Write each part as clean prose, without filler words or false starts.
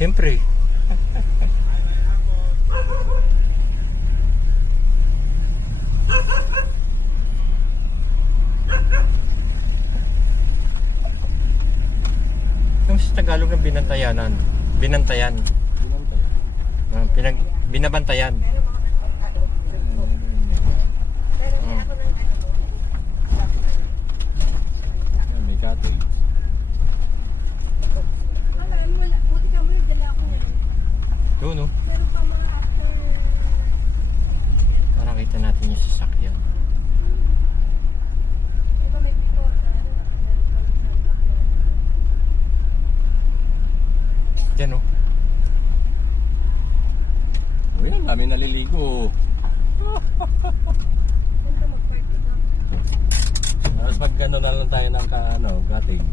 Siyempre. Yung sa Tagalog ng Binantayanan. Binantayan. Binabantayan. May gato. Doon, no? Para kita natin yung sasakyan. Yan, no? O yan, dami naliligo. Tapos pag gano'n na lang tayo ng cottage.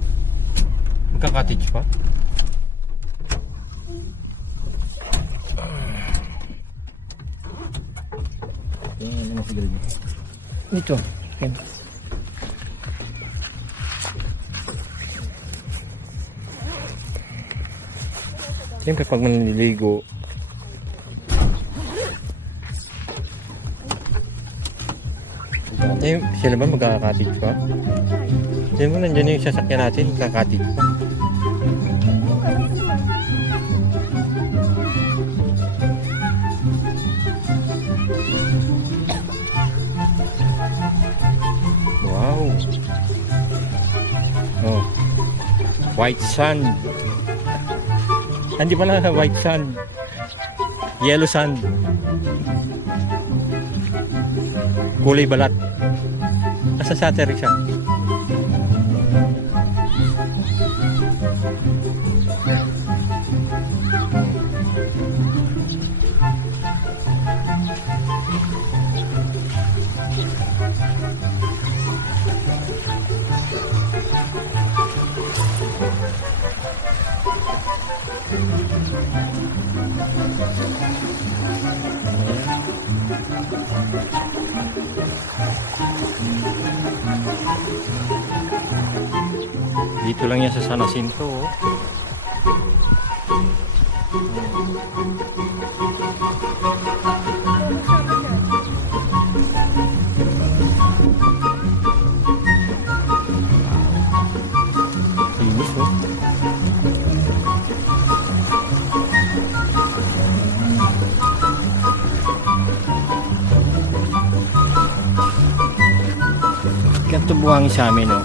Magka-cottage pa? Yan, ano siguro dito? Ito. Yan. Siyempre pag manliligo, sila ba magkaka-cottage pa? Sino mo nandiyan yung sasakyan natin, magkaka-cottage pa? Wow! Oh, white sand. Hindi pala white sand, yellow sand. Kulay balat. Nasa Saturday siya. Dito lang yan sa San Jacinto. Oh. Linis, oh. Ganito buhangin sa amin, oh.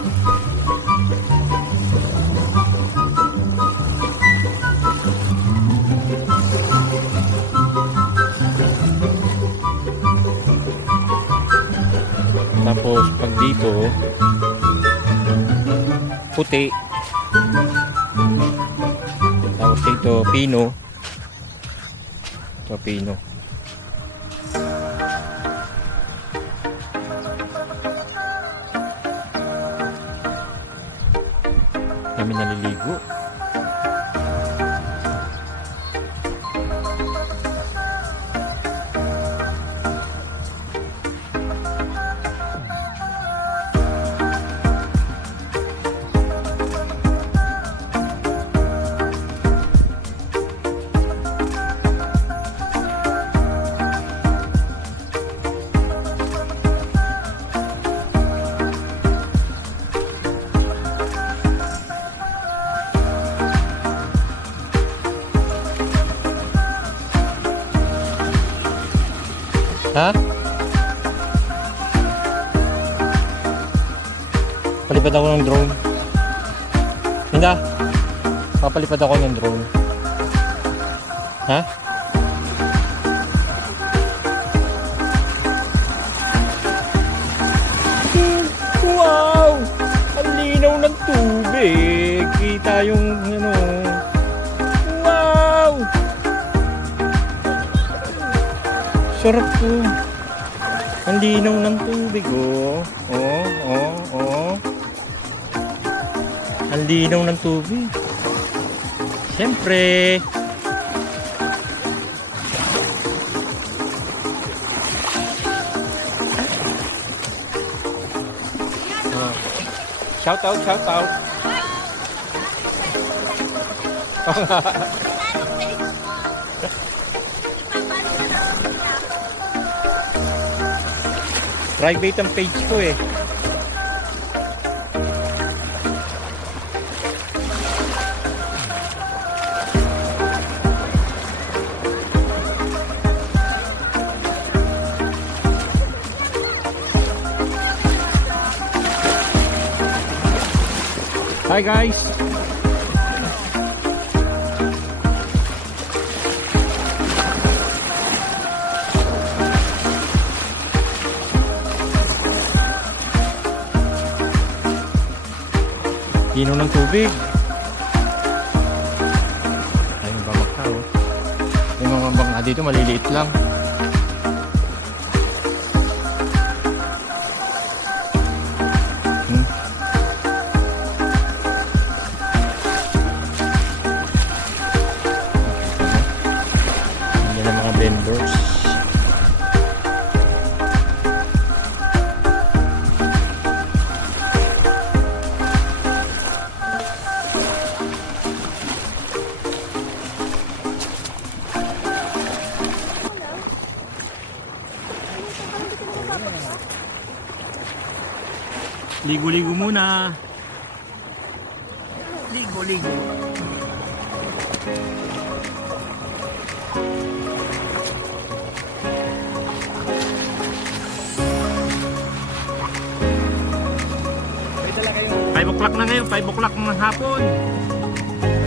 Tapos pag dito puti, tapos dito pino, ito pino. Kami naliligo. Ha? Palipad ako ng drone. Hindi. Papalipad ako ng drone. Ha? Wow! Ang linaw ng tubig. Kita yung wow! Sarap po. Ang linaw ng tubig, oh. Oh. Ang linaw ng tubig. Siyempre. Oh. Shout out. Private ang page ko eh. Hi guys! Ino ng tubig. Ayun, bangka oh. Yung mga bangka dito maliliit lang. Yan ang mga vendors. Ligo-ligo muna. Ligo-ligo. Five o'clock na ngayon, 5 o'clock ng hapon.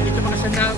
Dito mga sanap.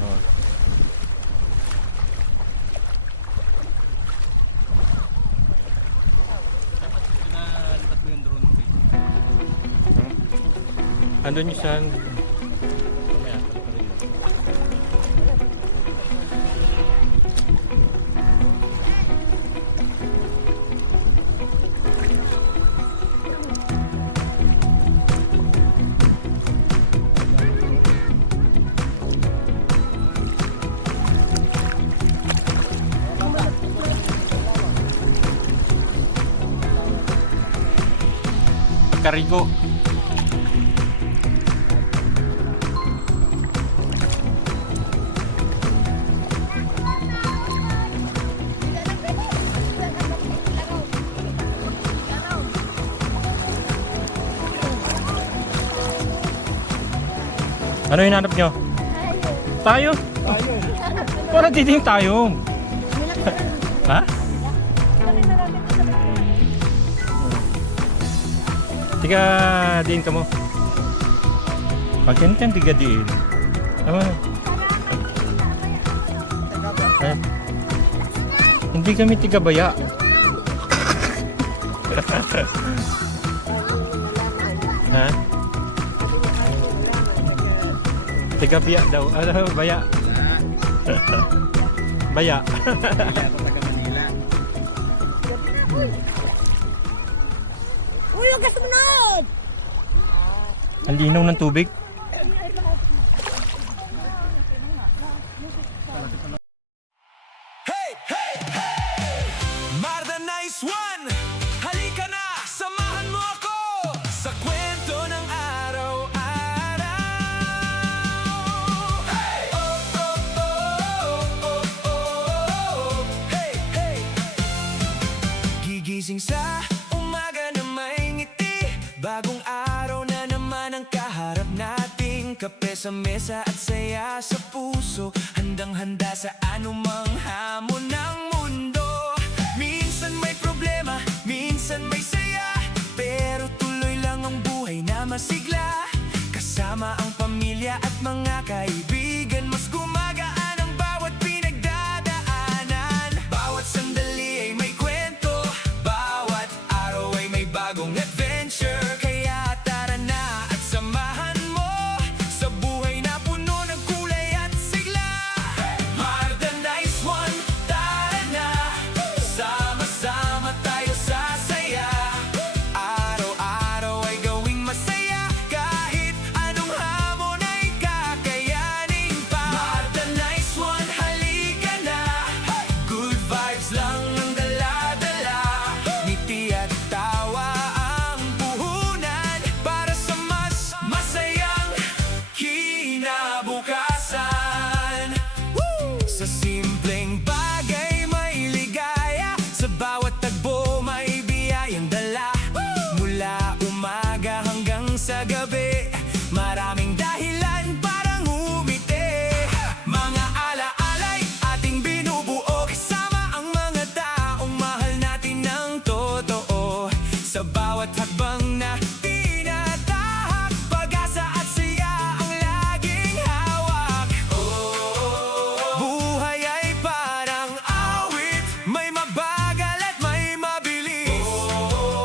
Oh. Pinalipat mo yung drone ko. Andun yung sand. Kaya, pala pa rin yun. Karigo. Ano hinanap nyo? Tayo? Parang titing tayo. Ha? Tiga din ka mo. Pagyan kan tiga din. Ano? Eh? Hindi kami tiga baya. Ha? Tiga biya daw. Ano? Baya. Baya. Ako taga Manila. Uy, huwag ka sumunod! Ang linaw ng tubig. Hey, hey, hey! Marda Nice One! Halika na! Samahan mo ako sa kwento ng araw-araw! Hey! Oh, oh, oh, oh, oh, oh. Hey, hey! Gigising sa umaga na may ngiti, bagong araw na naman ang kaharap nating kape sa mesa at saya sa puso, handang-handa sa anumang hamon ng mundo. Minsan may problema, minsan may saya, pero tuloy lang ang buhay na masigla. Kasama ang pamilya at mga kaibigan, mas gumagaan ang bawat pinagdadaanan. Bawat sandali ay may kwento, bawat araw ay may bagong adventure. Kaya tara na at samahan mo sa buhay na puno ng kulay at sigla. Marda Nice One, tara na, sama-sama tayo sasaya. Araw-araw ay gawing masaya, kahit anong hamon ay kakayanin pa. Marda Nice One, halika na, good vibes lang ang dala-dala. Ngiti at tawa ang puhunan para sa mas masayang kinabukasan. Woo! Sa simpleng bagay may ligaya, sa bawat tagbo may biyayang dala. Mula umaga hanggang sa gabi, maraming dahilan parang umiti. Mga alaalay ating binubuo, kasama ang mga taong mahal natin ng totoo. Sa bawat hakbang na tinatahak, pag-asa at saya ang laging hawak. Buhay ay parang awit, may mabagal at may mabilis.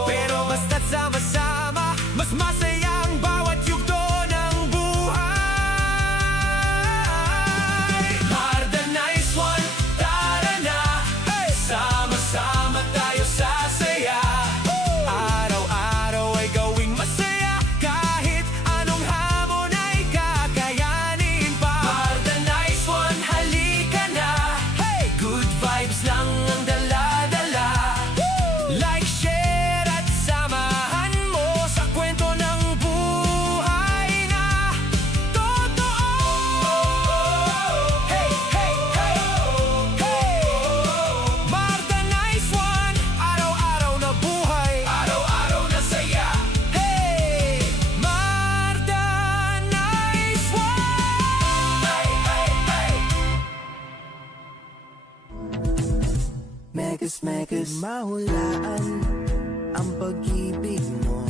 Pero basta't sama-sama, mas masaya ang bawat yugto ng buhay. Marda Nice One, tara na, sama-sama tayo sasaya. Araw-araw ay gawing masaya, kahit anong hamon ay kakayanin pa. Marda Nice One, halika na, good vibes lang ang dala-dala. Like, share at samahan mo sa kwento ng buhay na totoo. Hey, hey, hey, hey! Marda Nice One, araw-araw na buhay, araw-araw na saya. Hey, Marda Nice One! Hey, hey, hey! Megas, megas, mahulaan ang pag-ibig mo.